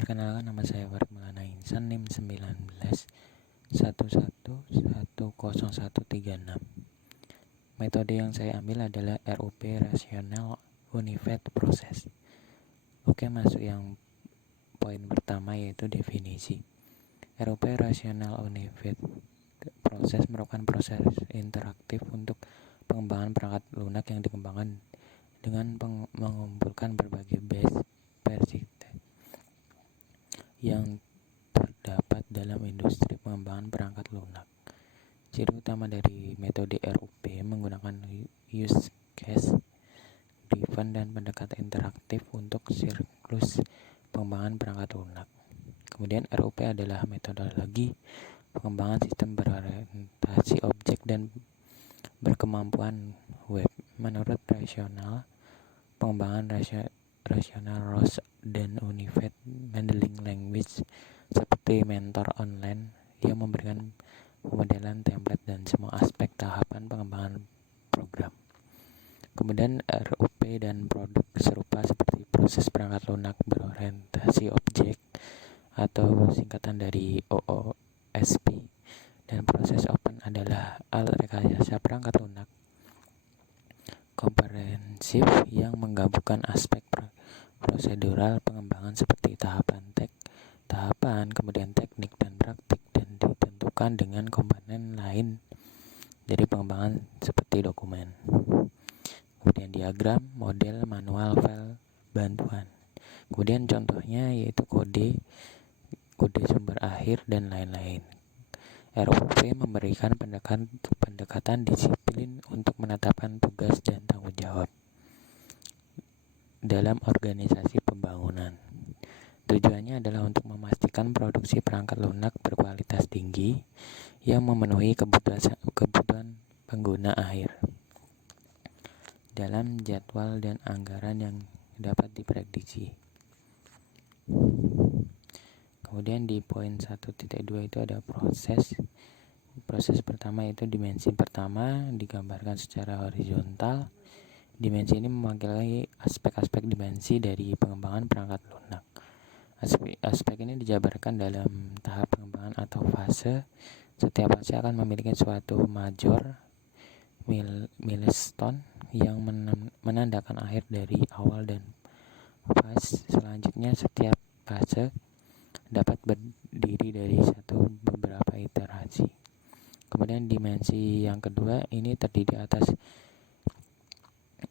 Perkenalkan, nama saya Wark Maulana Insan, NIM 1911110136. Metode yang saya ambil adalah RUP Rational Unified Process. Oke, masuk yang poin pertama, yaitu definisi. RUP Rational Unified Process merupakan proses interaktif untuk pengembangan perangkat lunak yang dikembangkan dengan mengumpulkan berbagai base pairs yang terdapat dalam industri pengembangan perangkat lunak. Ciri utama dari metode RUP menggunakan use case driven dan pendekatan interaktif untuk siklus pengembangan perangkat lunak. Kemudian RUP adalah metodologi pengembangan sistem berorientasi objek dan berkemampuan web. Menurut pengembangan rasional ROS dan Unified Modeling Language seperti Mentor Online yang memberikan pemodelan template dan semua aspek tahapan pengembangan program. Kemudian RUP dan produk serupa seperti proses perangkat lunak berorientasi objek atau singkatan dari OOSP, dan proses open adalah alat rekayasa perangkat lunak komprehensif yang menggabungkan aspek prosedural pengembangan seperti tahapan, kemudian teknik dan praktik, dan ditentukan dengan komponen lain dari pengembangan seperti dokumen, kemudian diagram, model, manual, file, bantuan. Kemudian contohnya yaitu kode sumber akhir, dan lain-lain. RUP memberikan pendekatan disiplin untuk menetapkan tugas dan tanggung jawab dalam organisasi pembangunan. Tujuannya adalah untuk memastikan produksi perangkat lunak berkualitas tinggi yang memenuhi kebutuhan pengguna akhir dalam jadwal dan anggaran yang dapat diprediksi. Kemudian di poin 1.2 itu ada proses pertama, yaitu dimensi pertama digambarkan secara horizontal. Dimensi ini mewakili aspek-aspek dimensi dari pengembangan perangkat lunak. Aspek ini dijabarkan dalam tahap pengembangan atau fase. Setiap fase akan memiliki suatu major milestone yang menandakan akhir dari awal, dan fase selanjutnya setiap fase dapat berdiri dari beberapa iterasi. Kemudian dimensi yang kedua ini terdiri atas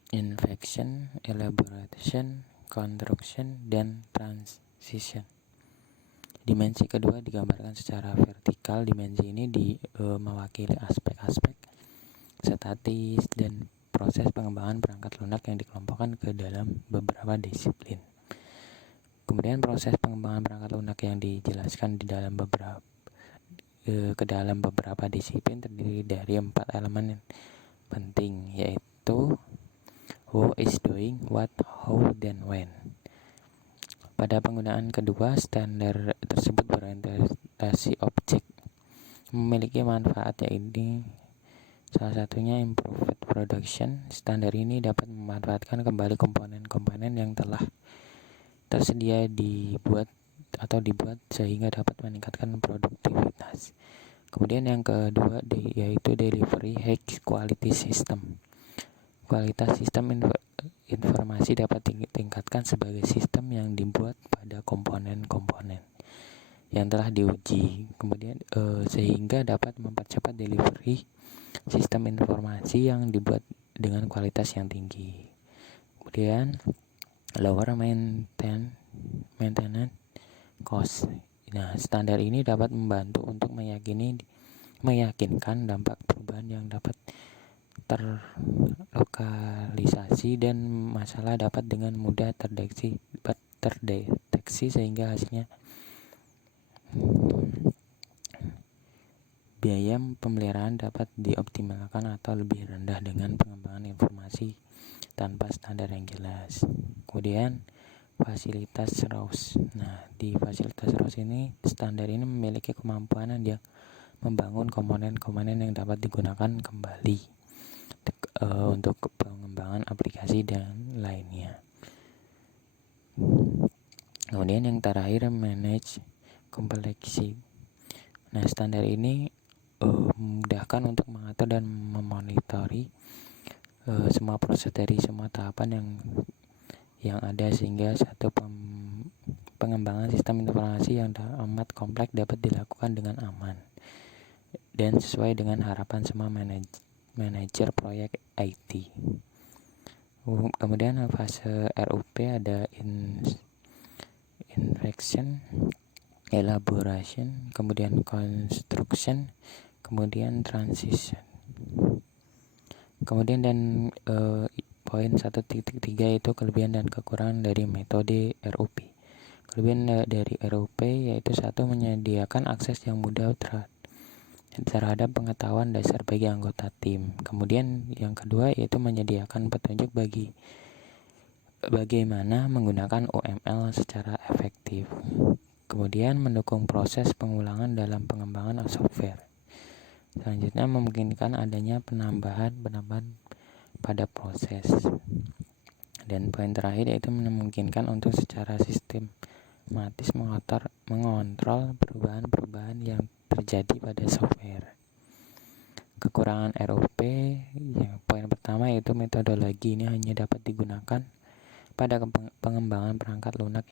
infection, elaboration, construction, dan transition. Dimensi kedua digambarkan secara vertikal. Dimensi ini mewakili aspek-aspek statis dan proses pengembangan perangkat lunak yang dikelompokkan ke dalam beberapa disiplin. Kemudian proses pengembangan perangkat lunak yang dijelaskan ke dalam beberapa disiplin terdiri dari 4 elemen yang penting, yaitu who is doing, what, how, dan when. Pada penggunaan kedua, standar tersebut berorientasi objek memiliki manfaat, yaitu salah satunya improved production. Standar ini dapat memanfaatkan kembali komponen-komponen yang telah tersedia dibuat sehingga dapat meningkatkan produktivitas. Kemudian yang kedua yaitu delivery high quality system. Kualitas sistem informasi dapat ditingkatkan sebagai sistem yang dibuat pada komponen-komponen yang telah diuji, kemudian sehingga dapat mempercepat delivery sistem informasi yang dibuat dengan kualitas yang tinggi. Kemudian lower maintenance cost. Nah, standar ini dapat membantu untuk meyakinkan dampak perubahan yang dapat terlokalisasi dan masalah dapat dengan mudah terdeteksi sehingga hasilnya biaya pemeliharaan dapat dioptimalkan atau lebih rendah dengan pengembangan informasi tanpa standar yang jelas. Kemudian fasilitas ROS. Nah, di fasilitas ROS ini, standar ini memiliki kemampuan yang membangun komponen-komponen yang dapat digunakan kembali untuk pengembangan aplikasi dan lainnya. Kemudian yang terakhir, manage complexity. Nah, standar ini memudahkan untuk mengatur dan memonitori semua proses dari semua tahapan yang ada, sehingga satu pengembangan sistem informasi yang amat kompleks dapat dilakukan dengan aman dan sesuai dengan harapan semua manajer proyek IT. Kemudian fase RUP ada infection, elaboration, kemudian construction, kemudian transition. Kemudian poin 1.3 itu kelebihan dan kekurangan dari metode RUP. Kelebihan dari RUP yaitu satu, menyediakan akses yang mudah terhadap pengetahuan dasar bagi anggota tim. Kemudian yang kedua yaitu menyediakan petunjuk bagi bagaimana menggunakan UML secara efektif. Kemudian mendukung proses pengulangan dalam pengembangan software. Selanjutnya memungkinkan adanya penambahan pada proses. Dan poin terakhir yaitu memungkinkan untuk secara sistematis mengontrol perubahan-perubahan yang terjadi pada software. Kekurangan RUP, yang poin pertama yaitu metodologi ini hanya dapat digunakan pada pengembangan perangkat lunak